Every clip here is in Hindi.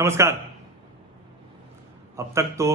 नमस्कार। अब तक तो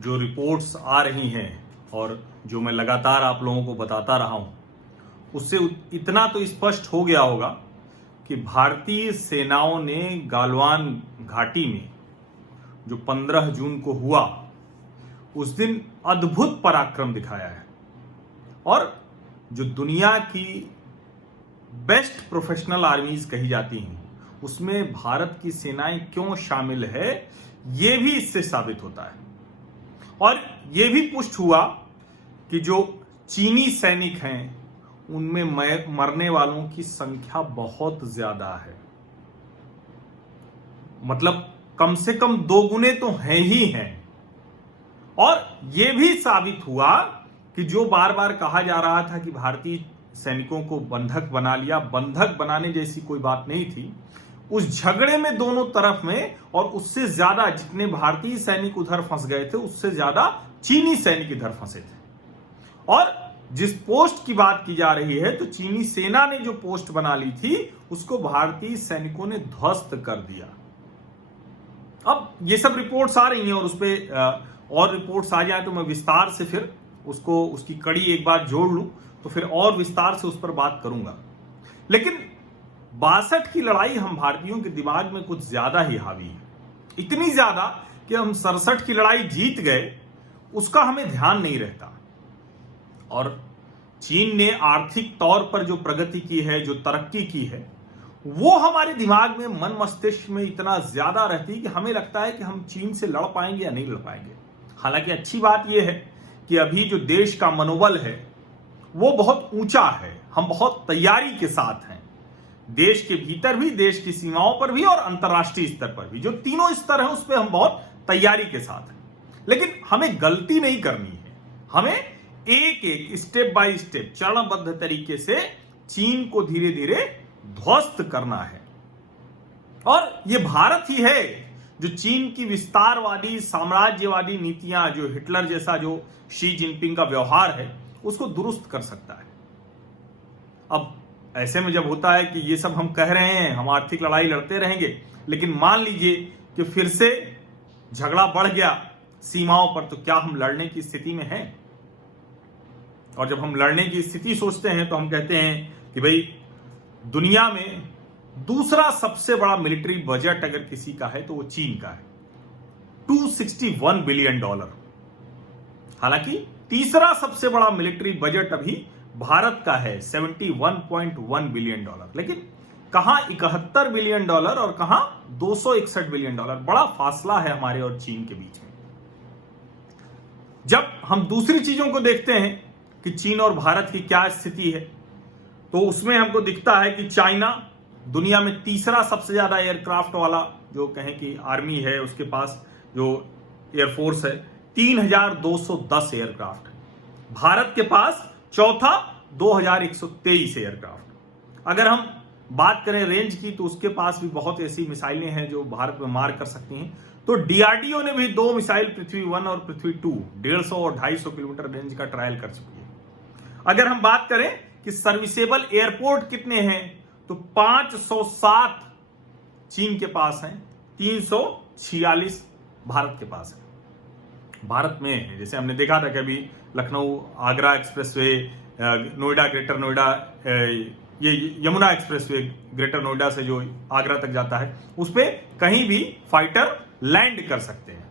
जो रिपोर्ट्स आ रही हैं और जो मैं लगातार आप लोगों को बताता रहा हूं, उससे इतना तो स्पष्ट हो गया होगा कि भारतीय सेनाओं ने गालवान घाटी में जो 15 जून को हुआ, उस दिन अद्भुत पराक्रम दिखाया है। और जो दुनिया की बेस्ट प्रोफेशनल आर्मीज कही जाती हैं, उसमें भारत की सेनाएं क्यों शामिल है, यह भी इससे साबित होता है। और यह भी पुष्ट हुआ कि जो चीनी सैनिक हैं, उनमें मरने वालों की संख्या बहुत ज्यादा है। मतलब कम से कम 2 गुने तो हैं ही हैं। और यह भी साबित हुआ कि जो बार बार कहा जा रहा था कि भारतीय सैनिकों को बंधक बना लिया, बंधक बनाने जैसी कोई बात नहीं थी। उस झगड़े में दोनों तरफ में, और उससे ज्यादा जितने भारतीय सैनिक उधर फंस गए थे, उससे ज्यादा चीनी सैनिक इधर फंसे थे। और जिस पोस्ट की बात की जा रही है, तो चीनी सेना ने जो पोस्ट बना ली थी, उसको भारतीय सैनिकों ने ध्वस्त कर दिया। अब ये सब रिपोर्ट्स आ रही हैं और उस पर और रिपोर्ट्स आ जाए तो मैं विस्तार से फिर उसकी कड़ी एक बार जोड़ लूं, तो फिर और विस्तार से उस पर बात करूंगा। लेकिन 62 की लड़ाई हम भारतीयों के दिमाग में कुछ ज्यादा ही हावी है। इतनी ज्यादा कि हम 67 की लड़ाई जीत गए, उसका हमें ध्यान नहीं रहता। और चीन ने आर्थिक तौर पर जो प्रगति की है, जो तरक्की की है, वो हमारे दिमाग में, मन मस्तिष्क में इतना ज्यादा रहती है कि हमें लगता है कि हम चीन से लड़ पाएंगे या नहीं लड़ पाएंगे। हालांकि अच्छी बात यह है कि अभी जो देश का मनोबल है वो बहुत ऊंचा है। हम बहुत तैयारी के साथ हैं, देश के भीतर भी, देश की सीमाओं पर भी और अंतर्राष्ट्रीय स्तर पर भी। जो तीनों स्तर हैं उस पर हम बहुत तैयारी के साथ हैं। लेकिन हमें गलती नहीं करनी है। हमें एक एक स्टेप बाय स्टेप, चरणबद्ध तरीके से चीन को धीरे धीरे ध्वस्त करना है। और यह भारत ही है जो चीन की विस्तारवादी, साम्राज्यवादी नीतियां, जो हिटलर जैसा जो शी जिनपिंग का व्यवहार है, उसको दुरुस्त कर सकता है। अब ऐसे में जब होता है कि ये सब हम कह रहे हैं, हम आर्थिक लड़ाई लड़ते रहेंगे, लेकिन मान लीजिए कि फिर से झगड़ा बढ़ गया सीमाओं पर, तो क्या हम लड़ने की स्थिति में हैं? और जब हम लड़ने की स्थिति सोचते हैं तो हम कहते हैं कि भाई, दुनिया में दूसरा सबसे बड़ा मिलिट्री बजट अगर किसी का है तो वो चीन का है, $261 बिलियन। हालांकि तीसरा सबसे बड़ा मिलिट्री बजट अभी भारत का है, $71.1 बिलियन। लेकिन कहां 71 बिलियन डॉलर और कहां 261 बिलियन डॉलर। बड़ा फासला है हमारे और चीन के बीच में। जब हम दूसरी चीजों को देखते हैं कि चीन और भारत की क्या स्थिति है, तो उसमें हमको दिखता है कि चाइना दुनिया में तीसरा सबसे ज्यादा एयरक्राफ्ट वाला, जो कहें कि आर्मी है, उसके पास जो एयरफोर्स है, 3210 एयरक्राफ्ट है। भारत के पास चौथा 2123 एयरक्राफ्ट। अगर हम बात करें रेंज की, तो उसके पास भी बहुत ऐसी मिसाइलें हैं जो भारत में मार कर सकती हैं। तो डीआरडीओ ने भी 2 मिसाइल, पृथ्वी 1 और पृथ्वी 2, 150 और 250 किलोमीटर रेंज का ट्रायल कर चुकी है। अगर हम बात करें कि सर्विसेबल एयरपोर्ट कितने हैं, तो 507 चीन के पास हैं, 346 भारत के पास है। भारत में है, जैसे हमने देखा था कि अभी लखनऊ आगरा एक्सप्रेसवे, नोएडा ग्रेटर नोएडा, ये यमुना एक्सप्रेसवे ग्रेटर नोएडा से जो आगरा तक जाता है, उस पे कहीं भी फाइटर लैंड कर सकते हैं।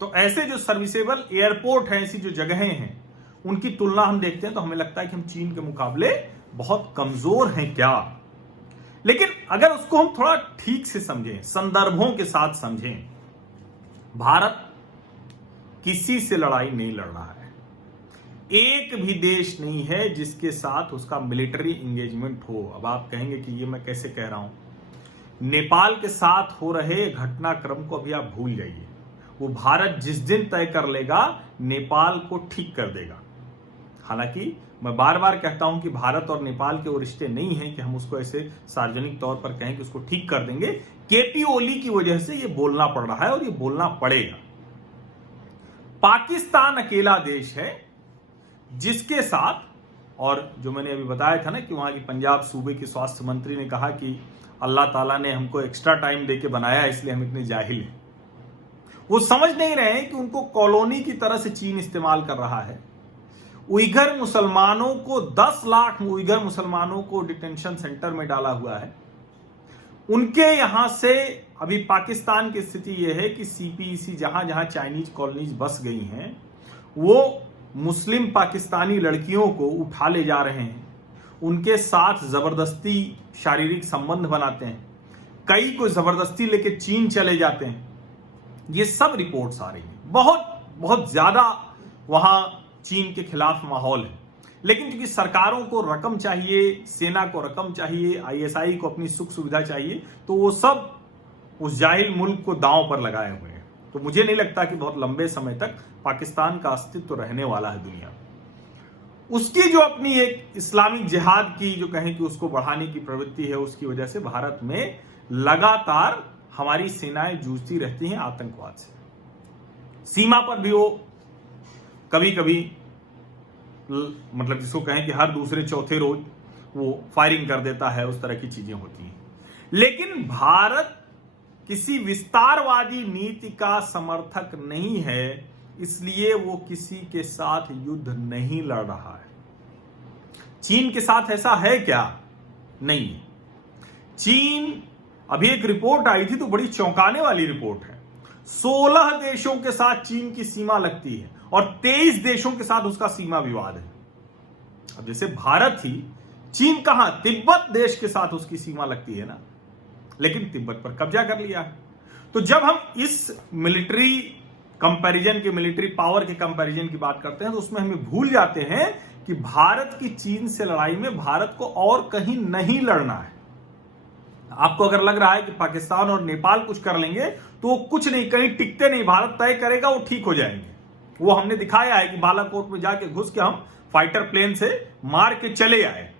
तो ऐसे जो सर्विसेबल एयरपोर्ट हैं, ऐसी जो जगहें हैं, उनकी तुलना हम देखते हैं तो हमें लगता है कि हम चीन के मुकाबले बहुत कमजोर हैं क्या। लेकिन अगर उसको हम थोड़ा ठीक से समझें, संदर्भों के साथ समझें, भारत किसी से लड़ाई नहीं लड़ रहा है। एक भी देश नहीं है जिसके साथ उसका मिलिट्री इंगेजमेंट हो। अब आप कहेंगे कि ये मैं कैसे कह रहा हूं। नेपाल के साथ हो रहे घटनाक्रम को अभी आप भूल जाइए। वो भारत जिस दिन तय कर लेगा, नेपाल को ठीक कर देगा। हालांकि मैं बार बार कहता हूं कि भारत और नेपाल के वो रिश्ते नहीं हैं कि हम उसको ऐसे सार्वजनिक तौर पर कहें कि उसको ठीक कर देंगे। केपी ओली की वजह से ये बोलना पड़ रहा है और ये बोलना पड़ेगा। पाकिस्तान अकेला देश है जिसके साथ, और जो मैंने अभी बताया था ना कि वहां की पंजाब सूबे के स्वास्थ्य मंत्री ने कहा कि अल्लाह ताला ने हमको एक्स्ट्रा टाइम देके बनाया है, इसलिए हम इतने जाहिल हैं। वो समझ नहीं रहे हैं कि उनको कॉलोनी की तरह से चीन इस्तेमाल कर रहा है। उइगर मुसलमानों को 10 लाख उइगर मुसलमानों को डिटेंशन सेंटर में डाला हुआ है। उनके यहां से अभी पाकिस्तान की स्थिति यह है कि सीपीईसी जहां जहां चाइनीज कॉलोनीज बस गई हैं, वो मुस्लिम पाकिस्तानी लड़कियों को उठा ले जा रहे हैं, उनके साथ जबरदस्ती शारीरिक संबंध बनाते हैं, कई को जबरदस्ती लेके चीन चले जाते हैं। ये सब रिपोर्ट्स आ रही हैं। बहुत बहुत ज्यादा वहां चीन के खिलाफ माहौल है। लेकिन क्योंकि सरकारों को रकम चाहिए, सेना को रकम चाहिए, आईएसआई को अपनी सुख सुविधा चाहिए, तो वो सब उस जाहिल मुल्क को दांव पर लगाए हुए हैं। तो मुझे नहीं लगता कि बहुत लंबे समय तक पाकिस्तान का अस्तित्व रहने वाला है दुनिया में। उसकी जो अपनी एक इस्लामिक जिहाद की जो कहें कि उसको बढ़ाने की प्रवृत्ति है, उसकी वजह से भारत में लगातार हमारी सेनाएं जूझती रहती हैं आतंकवाद से। सीमा पर भी वो कभी कभी मतलब जिसको कहें कि हर दूसरे चौथे रोज वो फायरिंग कर देता है, उस तरह की चीजें होती हैं। लेकिन भारत किसी विस्तारवादी नीति का समर्थक नहीं है, इसलिए वो किसी के साथ युद्ध नहीं लड़ रहा है। चीन के साथ ऐसा है क्या? नहीं। चीन, अभी एक रिपोर्ट आई थी तो बड़ी चौंकाने वाली रिपोर्ट है। 16 देशों के साथ चीन की सीमा लगती है और 23 देशों के साथ उसका सीमा विवाद है। अब जैसे भारत ही, चीन कहां, तिब्बत देश के साथ उसकी सीमा लगती है ना, लेकिन तिब्बत पर कब्जा कर लिया है। तो जब हम इस मिलिट्री कंपैरिजन के, मिलिट्री पावर के कंपैरिजन की बात करते हैं, तो उसमें हमें भूल जाते हैं कि भारत की चीन से लड़ाई में भारत को और कहीं नहीं लड़ना है। आपको अगर लग रहा है कि पाकिस्तान और नेपाल कुछ कर लेंगे, तो वो कुछ नहीं, कहीं टिकते नहीं, भारत तय करेगा, वो ठीक हो जाएंगे। वो हमने दिखाया है कि बालाकोट में जाके घुस के हम फाइटर प्लेन से मार के चले आए।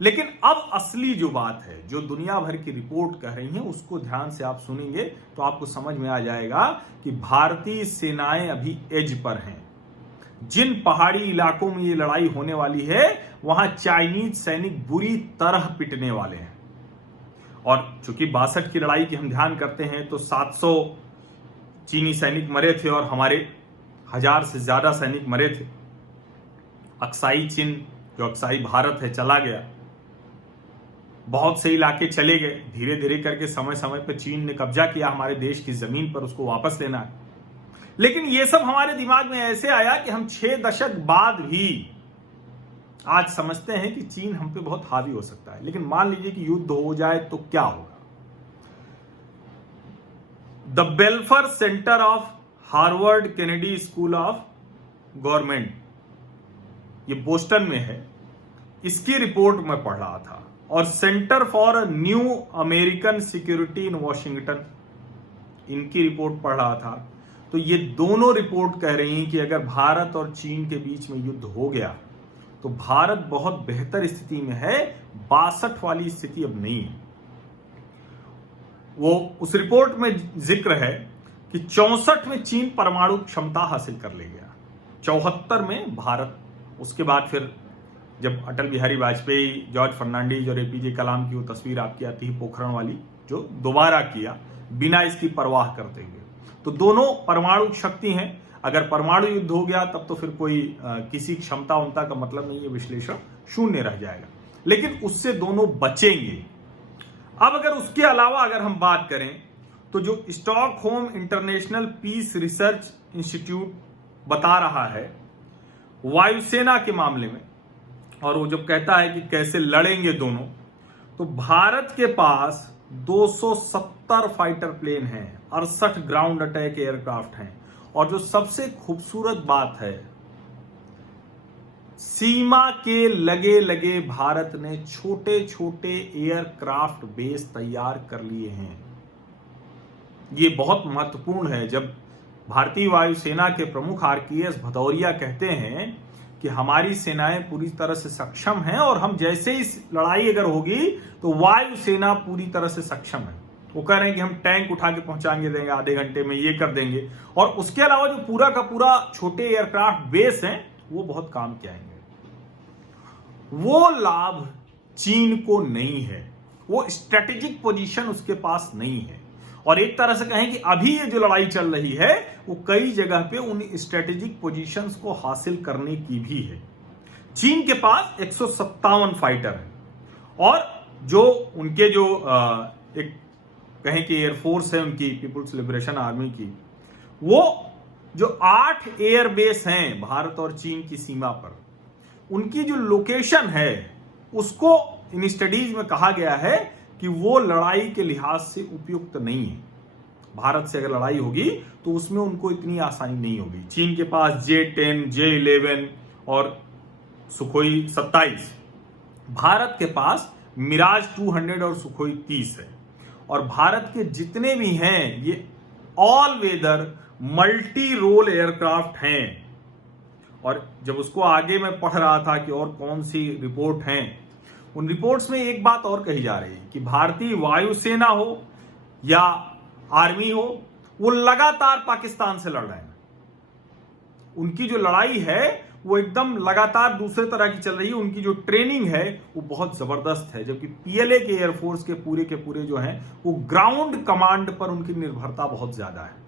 लेकिन अब असली जो बात है, जो दुनिया भर की रिपोर्ट कह रही है, उसको ध्यान से आप सुनेंगे तो आपको समझ में आ जाएगा कि भारतीय सेनाएं अभी एज पर हैं। जिन पहाड़ी इलाकों में ये लड़ाई होने वाली है, वहां चाइनीज सैनिक बुरी तरह पिटने वाले हैं। और चूंकि 62 की लड़ाई की हम ध्यान करते हैं, तो 700 चीनी सैनिक मरे थे और हमारे 1000 से ज्यादा सैनिक मरे थे। अक्साई चीन, जो अक्साई भारत है, चला गया। बहुत से इलाके चले गए। धीरे धीरे करके समय समय पर चीन ने कब्जा किया हमारे देश की जमीन पर, उसको वापस लेना है। लेकिन ये सब हमारे दिमाग में ऐसे आया कि हम 6 दशक बाद भी आज समझते हैं कि चीन हम पे बहुत हावी हो सकता है। लेकिन मान लीजिए कि युद्ध हो जाए तो क्या होगा? The बेल्फर centre of Harvard Kennedy school of government, ये बोस्टन में है, इसकी रिपोर्ट मैं पढ़ रहा था, और centre for new American security in Washington, इनकी रिपोर्ट पढ़ रहा था। तो ये दोनों रिपोर्ट कह रही हैं कि अगर भारत और चीन के बीच में युद्ध हो गया तो भारत बहुत बेहतर स्थिति में है, 62 वाली स्थिति अब नहीं है। वो उस रिपोर्ट में जिक्र है कि 64 में चीन परमाणु क्षमता हासिल कर ले गया, 74 में भारत। उसके बाद फिर जब अटल बिहारी वाजपेयी, जॉर्ज फर्नांडीज और एपीजे कलाम की वो तस्वीर आपकी आती है पोखरण वाली, जो दोबारा किया बिना इसकी परवाह करते हुए, तो दोनों परमाणु शक्ति हैं। अगर परमाणु युद्ध हो गया तब तो फिर कोई किसी क्षमता उमता का मतलब नहीं है, विश्लेषण शून्य रह जाएगा। लेकिन उससे दोनों बचेंगे। अब अगर उसके अलावा अगर हम बात करें, तो जो Stockholm International Peace Research Institute बता रहा है वायुसेना के मामले में, और वो जब कहता है कि कैसे लड़ेंगे दोनों, तो भारत के पास 270 फाइटर प्लेन हैं, 68 ग्राउंड अटैक एयरक्राफ्ट हैं, और जो सबसे खूबसूरत बात है, सीमा के लगे लगे भारत ने छोटे छोटे एयरक्राफ्ट बेस तैयार कर लिए हैं। ये बहुत महत्वपूर्ण है। जब भारतीय वायुसेना के प्रमुख आरकेएस भदौरिया कहते हैं कि हमारी सेनाएं पूरी तरह से सक्षम हैं और हम जैसे इस लड़ाई अगर होगी तो वायुसेना पूरी तरह से सक्षम है, वो कह रहे हैं कि हम टैंक उठा के पहुंचाएंगे देंगे आधे घंटे में, ये कर देंगे, और उसके अलावा जो पूरा का पूरा छोटे एयरक्राफ्ट बेस हैं वो बहुत काम के आएंगे। वो लाभ चीन को नहीं है। वो स्ट्रेटेजिक पोजीशन उसके पास नहीं है। और एक तरह से कहें कि अभी ये जो लड़ाई चल रही है वो कई जगह पे उन स्ट्रेटेजिक पोजीशंस को हासिल करने की भी है। चीन के पास 157 फाइटर है और जो उनके जो एक कहें कि एयरफोर्स है उनकी पीपुल्स लिबरेशन आर्मी की, वो जो 8 एयर बेस हैं भारत और चीन की सीमा पर, उनकी जो लोकेशन है उसको इन स्टडीज में कहा गया है कि वो लड़ाई के लिहाज से उपयुक्त नहीं है। भारत से अगर लड़ाई होगी तो उसमें उनको इतनी आसानी नहीं होगी। चीन के पास J-10, J-11 और सुखोई 27, भारत के पास मिराज 200 और सुखोई 30 है। और भारत के जितने भी हैं ये all weather multi role aircraft हैं। और जब उसको आगे मैं पढ़ रहा था कि और कौन सी रिपोर्ट हैं, उन रिपोर्ट्स में एक बात और कही जा रही है कि भारतीय वायुसेना हो या आर्मी हो, वो लगातार पाकिस्तान से लड़ रहे हैं। उनकी जो लड़ाई है वो एकदम लगातार दूसरे तरह की चल रही है। उनकी जो ट्रेनिंग है वो बहुत जबरदस्त है, जबकि पीएलए के एयरफोर्स के पूरे जो हैं वो ग्राउंड कमांड पर उनकी निर्भरता बहुत ज्यादा है।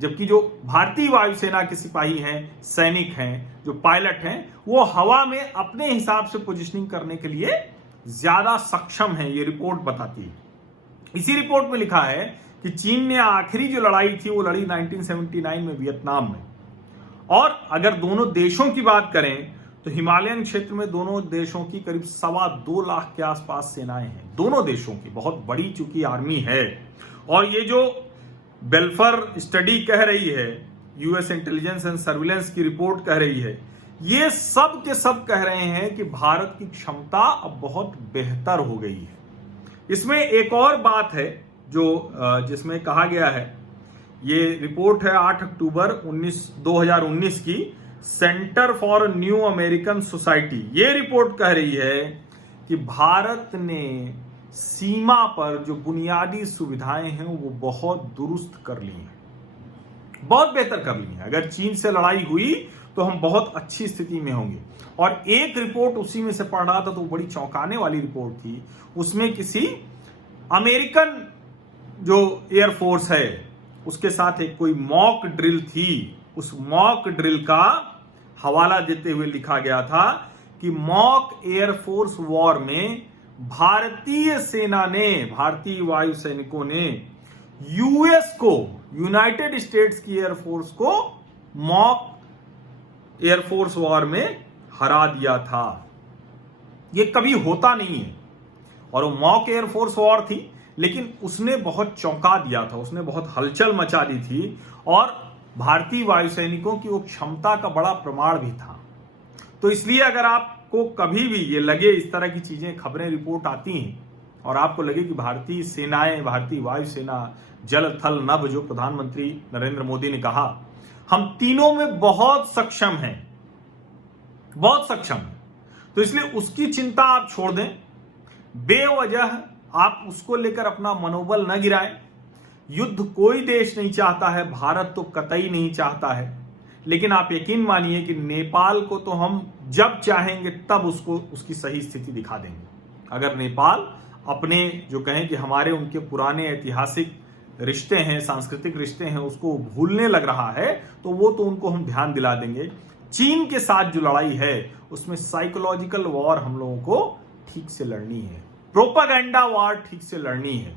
जबकि जो भारतीय वायुसेना के सिपाही हैं, सैनिक हैं, जो पायलट हैं, वो हवा में अपने हिसाब से पोजिशनिंग करने के लिए ज्यादा सक्षम हैं, ये रिपोर्ट बताती है। इसी रिपोर्ट में लिखा है कि चीन ने आखिरी जो लड़ाई थी वो लड़ी 1979 में वियतनाम में। और अगर दोनों देशों की बात करें तो हिमालयन क्षेत्र में दोनों देशों की करीब 2.25 लाख के आसपास सेनाएं हैं। दोनों देशों की बहुत बड़ी चुकी आर्मी है। और ये जो बेल्फर स्टडी कह रही है, यूएस इंटेलिजेंस एंड सर्विलेंस की रिपोर्ट कह रही है, ये सब के सब कह रहे हैं कि भारत की क्षमता अब बहुत बेहतर हो गई है। इसमें एक और बात है जो जिसमें कहा गया है, ये रिपोर्ट है 8 अक्टूबर 2019 की, centre for new American society. ये रिपोर्ट कह रही है कि भारत ने सीमा पर जो बुनियादी सुविधाएं हैं वो बहुत दुरुस्त कर ली हैं, बहुत बेहतर कर ली हैं। अगर चीन से लड़ाई हुई तो हम बहुत अच्छी स्थिति में होंगे। और एक रिपोर्ट उसी में से पढ़ रहा था तो बड़ी चौंकाने वाली रिपोर्ट थी। उसमें किसी अमेरिकन जो एयरफोर्स है उसके साथ एक कोई मॉक ड्रिल थी। उस मॉक ड्रिल का हवाला देते हुए लिखा गया था कि मॉक एयरफोर्स वॉर में भारतीय सेना ने, भारतीय वायु सैनिकों ने यूएस को, यूनाइटेड स्टेट्स की एयरफोर्स को मॉक एयरफोर्स वॉर में हरा दिया था। ये कभी होता नहीं है। और वो मॉक एयरफोर्स वॉर थी, लेकिन उसने बहुत चौंका दिया था, उसने बहुत हलचल मचा दी थी और भारतीय वायु सैनिकों की वो क्षमता का बड़ा प्रमाण भी था। तो इसलिए अगर आपको कभी भी ये लगे, इस तरह की चीजें, खबरें, रिपोर्ट आती हैं और आपको लगे कि भारतीय सेनाएं, भारतीय वायुसेना, जल, थल, नभ, जो प्रधानमंत्री नरेंद्र मोदी ने कहा, हम तीनों में बहुत सक्षम हैं, बहुत सक्षम हैं, तो इसलिए उसकी चिंता आप छोड़ दें। बेवजह आप उसको लेकर अपना मनोबल न गिराएं। युद्ध कोई देश नहीं चाहता है, भारत तो कतई नहीं चाहता है। लेकिन आप यकीन मानिए कि नेपाल को तो हम जब चाहेंगे तब उसको उसकी सही स्थिति दिखा देंगे। अगर नेपाल अपने जो कहें कि हमारे उनके पुराने ऐतिहासिक रिश्ते हैं, सांस्कृतिक रिश्ते हैं, उसको भूलने लग रहा है तो वो तो उनको हम ध्यान दिला देंगे। चीन के साथ जो लड़ाई है उसमें साइकोलॉजिकल वॉर हम लोगों को ठीक से लड़नी है, प्रोपागेंडा वॉर ठीक से लड़नी है।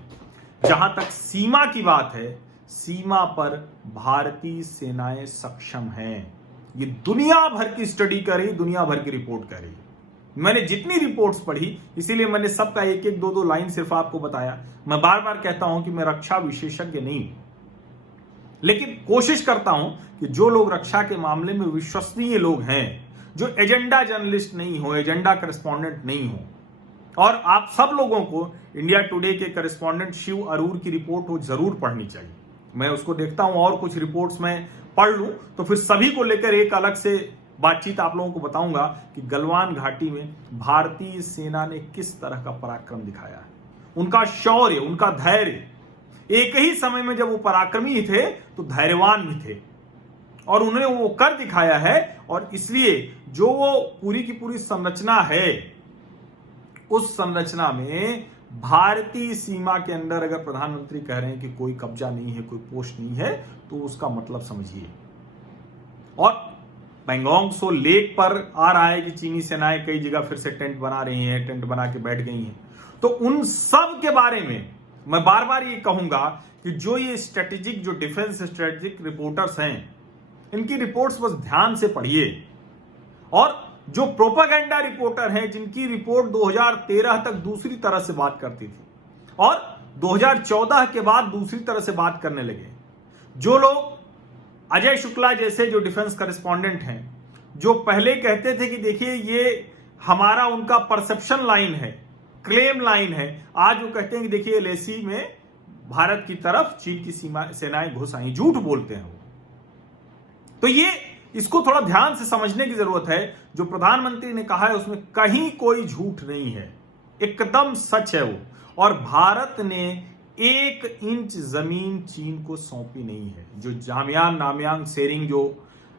जहां तक सीमा की बात है, सीमा पर भारतीय सेनाएं सक्षम हैं। ये दुनिया भर की स्टडी कर रही, दुनिया भर की रिपोर्ट कर रही। मैंने जितनी रिपोर्ट्स पढ़ी, इसीलिए मैंने सबका एक एक दो लाइन सिर्फ आपको बताया। मैं बार बार कहता हूं कि मैं रक्षा विशेषज्ञ नहीं हूं, लेकिन कोशिश करता हूं कि जो लोग रक्षा के मामले में विश्वसनीय लोग हैं, जो एजेंडा जर्नलिस्ट नहीं हो, एजेंडा करेस्पॉन्डेंट नहीं हो, और आप सब लोगों को इंडिया टुडे के करेस्पॉन्डेंट शिव अरूर की रिपोर्ट वो जरूर पढ़नी चाहिए। मैं उसको देखता हूं और कुछ रिपोर्ट्स में पढ़ लूं तो फिर सभी को लेकर एक अलग से बातचीत आप लोगों को बताऊंगा कि गलवान घाटी में भारतीय सेना ने किस तरह का पराक्रम दिखाया है, उनका शौर्य, उनका धैर्य। एक ही समय में जब वो पराक्रमी थे तो धैर्यवान भी थे और उन्होंने वो कर दिखाया है। और इसलिए जो वो पूरी की पूरी संरचना है, उस संरचना में भारतीय सीमा के अंदर अगर प्रधानमंत्री कह रहे हैं कि कोई कब्जा नहीं है, कोई पोस्ट नहीं है, तो उसका मतलब समझिए। और पैंगोंग त्सो लेक पर आ रहा है कि चीनी सेनाएं कई जगह फिर से टेंट बना रही हैं, टेंट बना के बैठ गई हैं। तो उन सब के बारे में मैं बार बार ये कहूंगा कि जो ये स्ट्रेटेजिक, जो डिफेंस स्ट्रेटेजिक रिपोर्टर्स हैं, इनकी रिपोर्ट्स बस ध्यान से पढ़िए। और जो प्रोपेगेंडा रिपोर्टर हैं, जिनकी रिपोर्ट 2013 तक दूसरी तरह से बात करती थी और 2014 के बाद दूसरी तरह से बात करने लगे, जो लोग अजय शुक्ला जैसे जो डिफेंस करेस्पॉन्डेंट हैं, जो पहले कहते थे कि देखिए ये हमारा उनका परसेप्शन लाइन है, क्लेम लाइन है, आज वो कहते हैं कि देखिए एलएसी में भारत की तरफ चीन की सेनाएं घुस आई, झूठ बोलते हैं वो। तो ये इसको थोड़ा ध्यान से समझने की जरूरत है। जो प्रधानमंत्री ने कहा है उसमें कहीं कोई झूठ नहीं है, एकदम सच है वो। और भारत ने 1 इंच जमीन चीन को सौंपी नहीं है। जो जामयांग नामयांग सेरिंग जो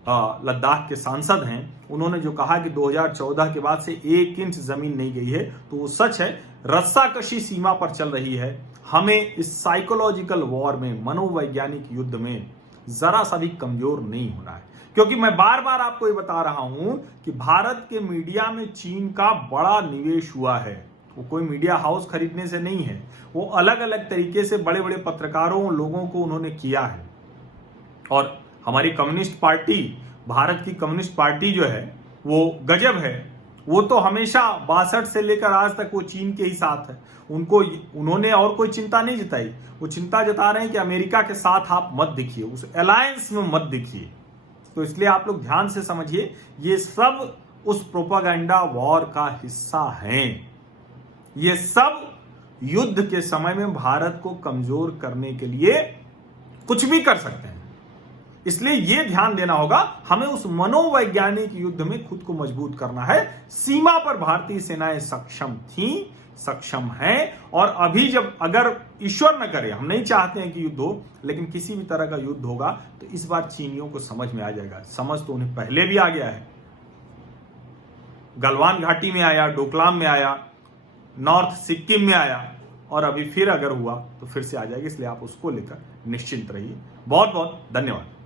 लद्दाख के सांसद हैं, उन्होंने जो कहा कि 2014 के बाद से 1 इंच जमीन नहीं गई है, तो वो सच है। रस्साकशी सीमा पर चल रही है। हमें इस साइकोलॉजिकल वॉर में, मनोवैज्ञानिक युद्ध में जरा सा भी कमजोर नहीं होना है। क्योंकि मैं बार बार आपको ये बता रहा हूं कि भारत के मीडिया में चीन का बड़ा निवेश हुआ है। वो कोई मीडिया हाउस खरीदने से नहीं है, वो अलग अलग तरीके से बड़े बड़े पत्रकारों, लोगों को उन्होंने किया है। और हमारी कम्युनिस्ट पार्टी, भारत की कम्युनिस्ट पार्टी जो है वो गजब है। वो तो हमेशा 62 से लेकर आज तक वो चीन के ही साथ है। उन्होंने और कोई चिंता नहीं जताई। वो चिंता जता रहे हैं कि अमेरिका के साथ आप मत दिखिए, उस अलायंस में मत दिखिए। तो इसलिए आप लोग ध्यान से समझिए, ये सब उस प्रोपेगेंडा वॉर का हिस्सा हैं। ये सब युद्ध के समय में भारत को कमजोर करने के लिए कुछ भी कर सकते हैं। इसलिए यह ध्यान देना होगा, हमें उस मनोवैज्ञानिक युद्ध में खुद को मजबूत करना है। सीमा पर भारतीय सेनाएं सक्षम थीं, सक्षम हैं, और अभी जब, अगर ईश्वर न करे, हम नहीं चाहते हैं कि युद्ध हो, लेकिन किसी भी तरह का युद्ध होगा तो इस बार चीनियों को समझ में आ जाएगा। समझ तो उन्हें पहले भी आ गया है, गलवान घाटी में आया, डोकलाम में आया, नॉर्थ सिक्किम में आया, और अभी फिर अगर हुआ तो फिर से आ जाएगा। इसलिए आप उसको लेकर निश्चिंत रहिए। बहुत बहुत धन्यवाद।